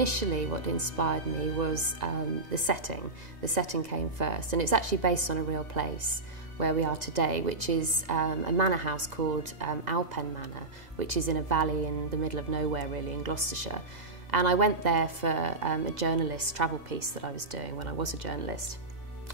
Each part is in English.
initially what inspired me was the setting. The setting came first, and it's actually based on a real place where we are today, which is a manor house called Alpen Manor, which is in a valley in the middle of nowhere really in Gloucestershire. And I went there for a journalist travel piece that I was doing when I was a journalist.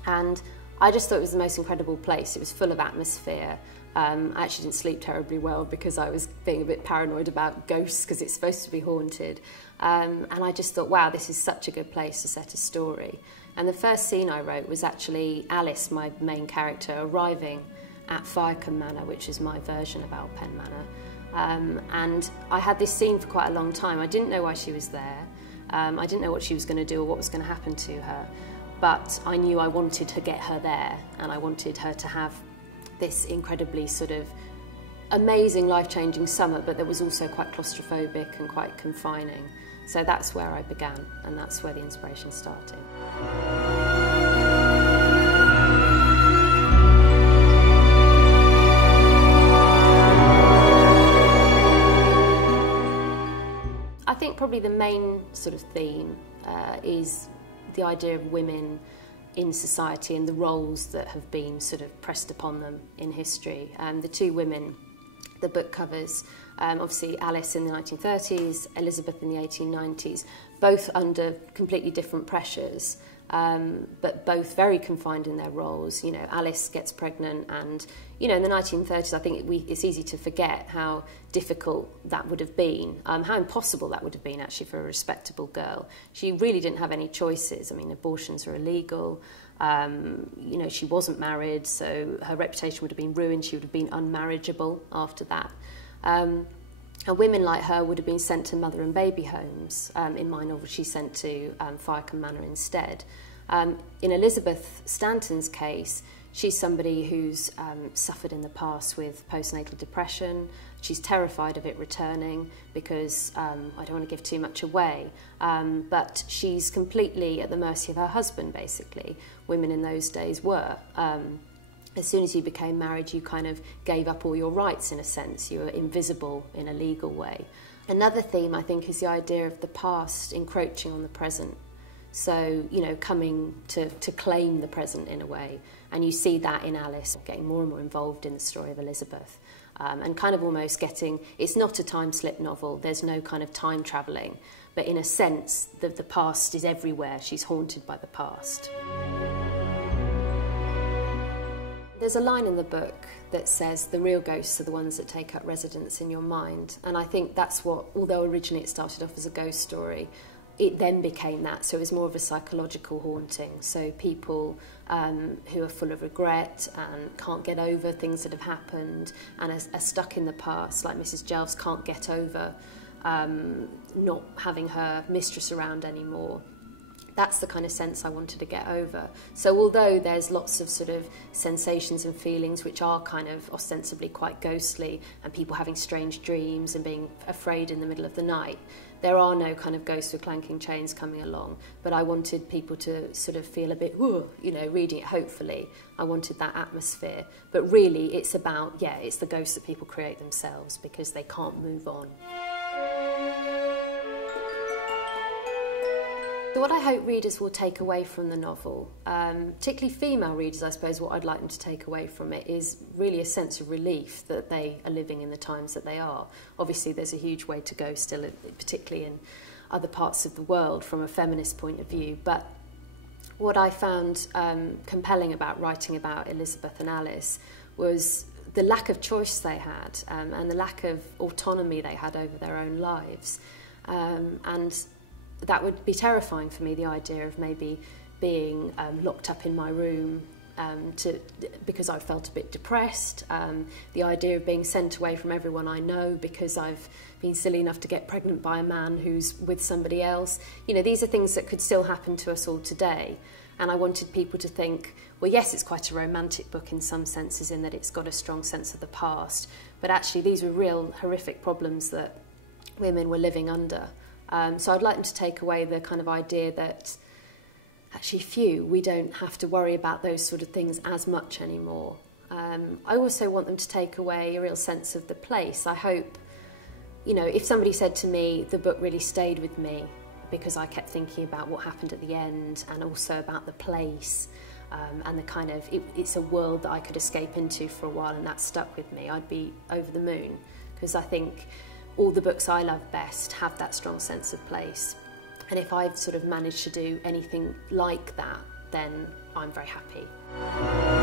And I just thought it was the most incredible place. It was full of atmosphere. I actually didn't sleep terribly well because I was being a bit paranoid about ghosts because it's supposed to be haunted. And I just thought, wow, this is such a good place to set a story. And the first scene I wrote was actually Alice, my main character, arriving at Fyrecombe Manor, which is my version of Alpen Manor. And I had this scene for quite a long time. I didn't know why she was there. I didn't know what she was going to do or what was going to happen to her. But I knew I wanted to get her there, and I wanted her to have this incredibly sort of amazing, life-changing summer, but that was also quite claustrophobic and quite confining. So that's where I began, and that's where the inspiration started. I think probably the main sort of theme is the idea of women in society and the roles that have been sort of pressed upon them in history. The two women the book covers, obviously Alice in the 1930s, Elizabeth in the 1890s, both under completely different pressures, but both very confined in their roles. You know, Alice gets pregnant, and you know, in the 1930s, I think it's easy to forget how difficult that would have been, how impossible that would have been actually for a respectable girl. She really didn't have any choices. I mean, abortions were illegal. You know, she wasn't married, so her reputation would have been ruined. She would have been unmarriageable after that. And women like her would have been sent to mother and baby homes. In my novel, she's sent to Fyrecombe Manor instead. In Elizabeth Stanton's case, she's somebody who's suffered in the past with postnatal depression. She's terrified of it returning because, I don't want to give too much away, but she's completely at the mercy of her husband, basically. Women in those days were. As soon as you became married, you kind of gave up all your rights, in a sense. You were invisible in a legal way. Another theme, I think, is the idea of the past encroaching on the present. So, you know, coming to claim the present in a way. And you see that in Alice, getting more and more involved in the story of Elizabeth. And kind of almost getting, it's not a time slip novel, there's no kind of time travelling. But in a sense, the past is everywhere. She's haunted by the past. There's a line in the book that says the real ghosts are the ones that take up residence in your mind. And I think that's what, although originally it started off as a ghost story, it then became that. So it was more of a psychological haunting. So people who are full of regret and can't get over things that have happened and are stuck in the past, like Mrs. Jelves can't get over not having her mistress around anymore. That's the kind of sense I wanted to get over. So although there's lots of sort of sensations and feelings which are kind of ostensibly quite ghostly, and people having strange dreams and being afraid in the middle of the night, there are no kind of ghosts with clanking chains coming along. But I wanted people to sort of feel a bit, ooh, you know, reading it, hopefully. I wanted that atmosphere. But really it's about, yeah, it's the ghosts that people create themselves because they can't move on. So what I hope readers will take away from the novel, particularly female readers, I suppose, what I'd like them to take away from it is really a sense of relief that they are living in the times that they are. Obviously, there's a huge way to go still, particularly in other parts of the world from a feminist point of view. But what I found compelling about writing about Elizabeth and Alice was the lack of choice they had and the lack of autonomy they had over their own lives. And that would be terrifying for me, the idea of maybe being locked up in my room because I felt a bit depressed, the idea of being sent away from everyone I know because I've been silly enough to get pregnant by a man who's with somebody else. You know, these are things that could still happen to us all today. And I wanted people to think, well, yes, it's quite a romantic book in some senses in that it's got a strong sense of the past, but actually these were real horrific problems that women were living under. So I'd like them to take away the kind of idea that actually we don't have to worry about those sort of things as much anymore. I also want them to take away a real sense of the place. I hope, you know, if somebody said to me, the book really stayed with me because I kept thinking about what happened at the end, and also about the place, and the kind of, it's a world that I could escape into for a while, and that stuck with me. I'd be over the moon, because I think all the books I love best have that strong sense of place. And if I've sort of managed to do anything like that, then I'm very happy.